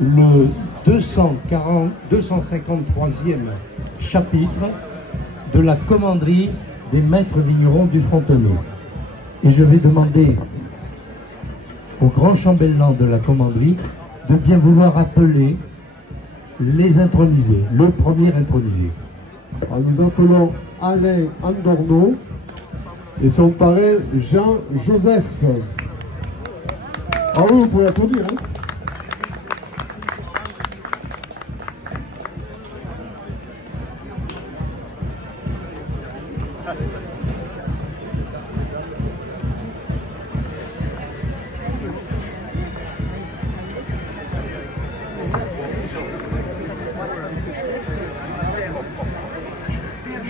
le 253e chapitre de la commanderie des maîtres vignerons du Frontonneau. Et je vais demander au grand chambellan de la commanderie de bien vouloir appeler les intronisés, le premier intronisé. Alors, nous appelons Alain Andorneau et son parrain Jean-Joseph. Ah oui, vous pouvez applaudir, hein.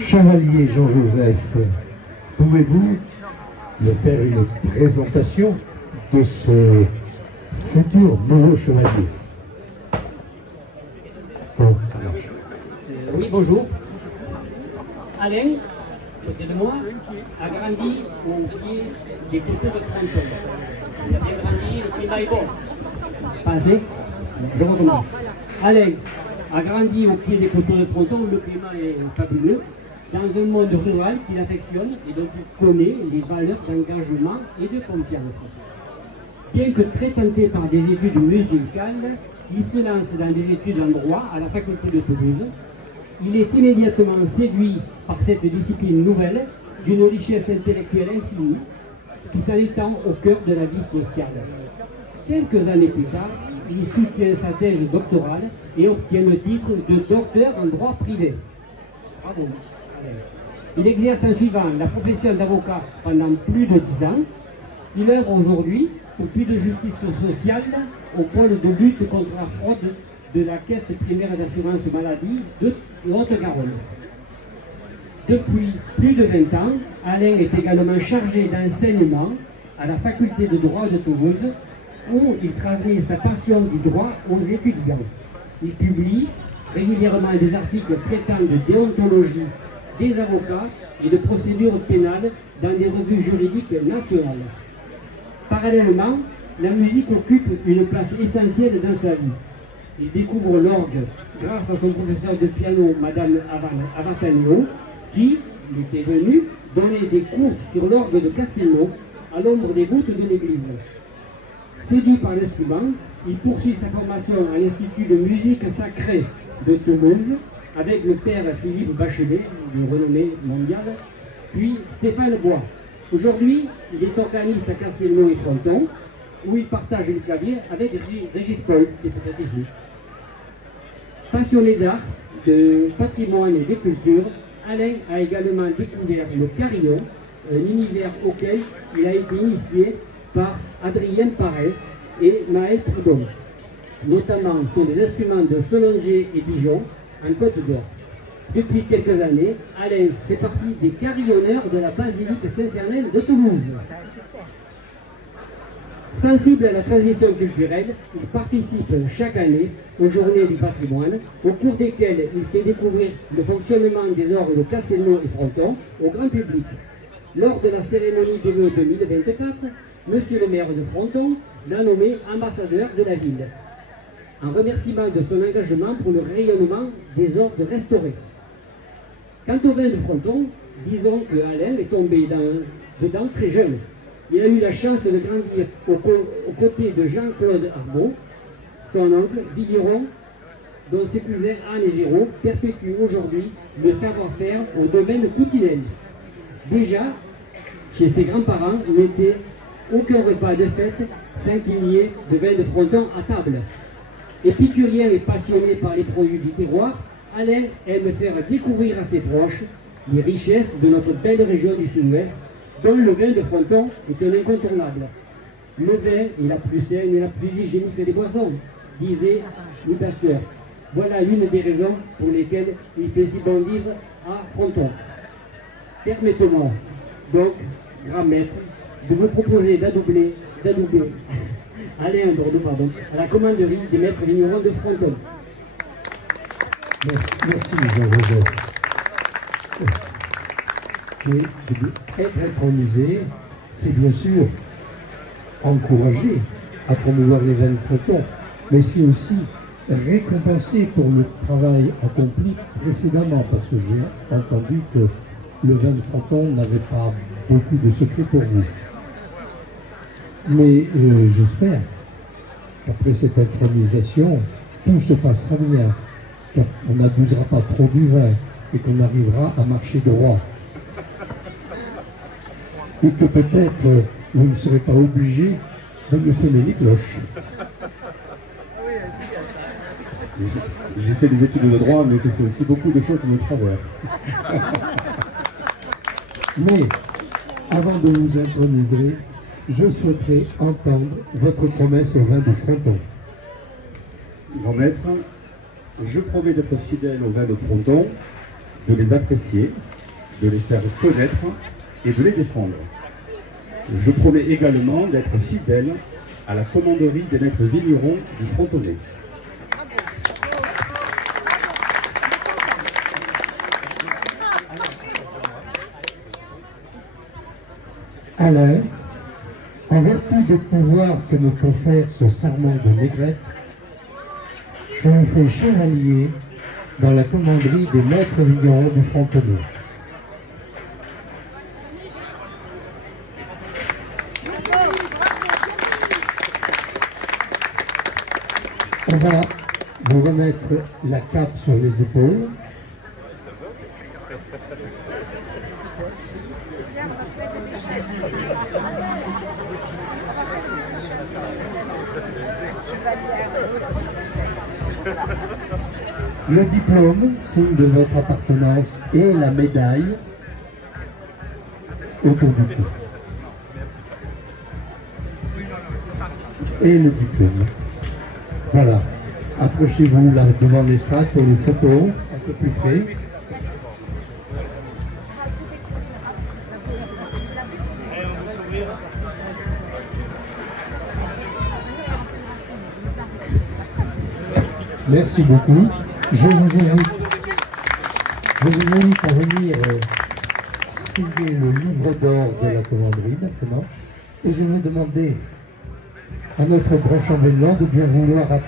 Chevalier Jean-Joseph, pouvez-vous me faire une présentation de ce futur nouveau chevalier? Bon, ça marche. Oui, bonjour. Alain, côté de moi, a grandi au pied des coteaux de Fronton. Il a bien grandi, le climat est bon. Pensez, je recommence. Alain a grandi au pied des coteaux de Fronton, où le climat est fabuleux, dans un monde rural qu'il affectionne et dont il connaît les valeurs d'engagement et de confiance. Bien que très tenté par des études musicales, il se lance dans des études en droit à la faculté de Toulouse. Il est immédiatement séduit par cette discipline nouvelle, d'une richesse intellectuelle infinie, tout en étant au cœur de la vie sociale. Quelques années plus tard, il soutient sa thèse doctorale et obtient le titre de docteur en droit privé. Bravo. Il exerce en suivant la profession d'avocat pendant plus de 10 ans. Il œuvre aujourd'hui pour plus de justice sociale au pôle de lutte contre la fraude de la Caisse primaire d'assurance maladie de Haute-Garonne. Depuis plus de 20 ans, Alain est également chargé d'enseignement à la faculté de droit de Toulouse, où il transmet sa passion du droit aux étudiants. Il publie régulièrement des articles traitant de déontologie des avocats et de procédures pénales dans des revues juridiques nationales. Parallèlement, la musique occupe une place essentielle dans sa vie. Il découvre l'orgue grâce à son professeur de piano, Madame Avatagno, qui était venue donner des cours sur l'orgue de Castelnau à l'ombre des voûtes de l'église. Séduit par l'instrument, il poursuit sa formation à l'Institut de musique sacrée de Toulouse avec le père Philippe Bachelet, de renommée mondiale, puis Stéphane Bois. Aujourd'hui, il est organiste à Castelnau et Fronton, où il partage le clavier avec Régis Paul, qui est peut-être ici. Passionné d'art, de patrimoine et de culture, Alain a également découvert le carillon, un univers auquel il a été initié par Adrien Paré et Maël Proudhon, notamment sur les instruments de Solonger et Dijon, en Côte d'Or. Depuis quelques années, Alain fait partie des carillonneurs de la basilique Saint-Sernin de Toulouse. Sensible à la transition culturelle, il participe chaque année aux Journées du patrimoine, au cours desquelles il fait découvrir le fonctionnement des orgues de Castelnau et Fronton au grand public. Lors de la cérémonie de vœux 2024, Monsieur le maire de Fronton l'a nommé ambassadeur de la ville, en remerciement de son engagement pour le rayonnement des orgues restaurés. Quant au vin de Fronton, disons que Alain est tombé dedans très jeune. Il a eu la chance de grandir aux côtés de Jean-Claude Arbon, son oncle, vigneron, dont ses cousins Anne et Géraud perpétuent aujourd'hui le savoir-faire au domaine Coutinel. Déjà, chez ses grands-parents, il n'était aucun repas de fête sans qu'il y ait de vin de Fronton à table. Épicurien et passionné par les produits du terroir, Alain aime faire découvrir à ses proches les richesses de notre belle région du Sud-Ouest, dont le vin de Fronton est un incontournable. Le vin est la plus saine et la plus hygiénique des boissons, disait Louis Pasteur. Voilà l'une des raisons pour lesquelles il fait si bon vivre à Fronton. Permettez-moi donc, grand maître, de vous proposer d'adouber Alain Andorneau, à la commanderie des maîtres vignerons de Fronton. Merci Jean-Joseph. Être intronisé, c'est bien sûr encourager à promouvoir les vins de Fronton, mais c'est aussi récompensé pour le travail accompli précédemment, parce que j'ai entendu que le vin de Fronton n'avait pas beaucoup de secrets pour vous. Mais j'espère qu'après cette intronisation, tout se passera bien, qu'on n'abusera pas trop du vin et qu'on arrivera à marcher droit. Et que peut-être vous ne serez pas obligé de me sonner les cloches. J'ai fait des études de droit, mais j'ai fait aussi beaucoup de choses de travers. Mais, avant de vous introniser, je souhaiterais entendre votre promesse au vin de Fronton. Grand maître, je promets d'être fidèle au vin de Fronton, de les apprécier, de les faire connaître et de les défendre. Je promets également d'être fidèle à la commanderie des maîtres vignerons du Frontonnais. Alain, en vertu des pouvoirs que me confère ce serment de Négrette, je vous fais chevalier dans la commanderie des maîtres vignerons du Frontonnais. On va vous remettre la cape sur les épaules. Le diplôme, signe de votre appartenance, et la médaille autour du cou. Et le diplôme. Voilà. Approchez-vous là devant l'estrade pour les photos, un peu plus près. Merci beaucoup. Je vous invite à venir signer le livre d'or de la commanderie maintenant. Et je vais demander à notre grand chambellan de bien vouloir appeler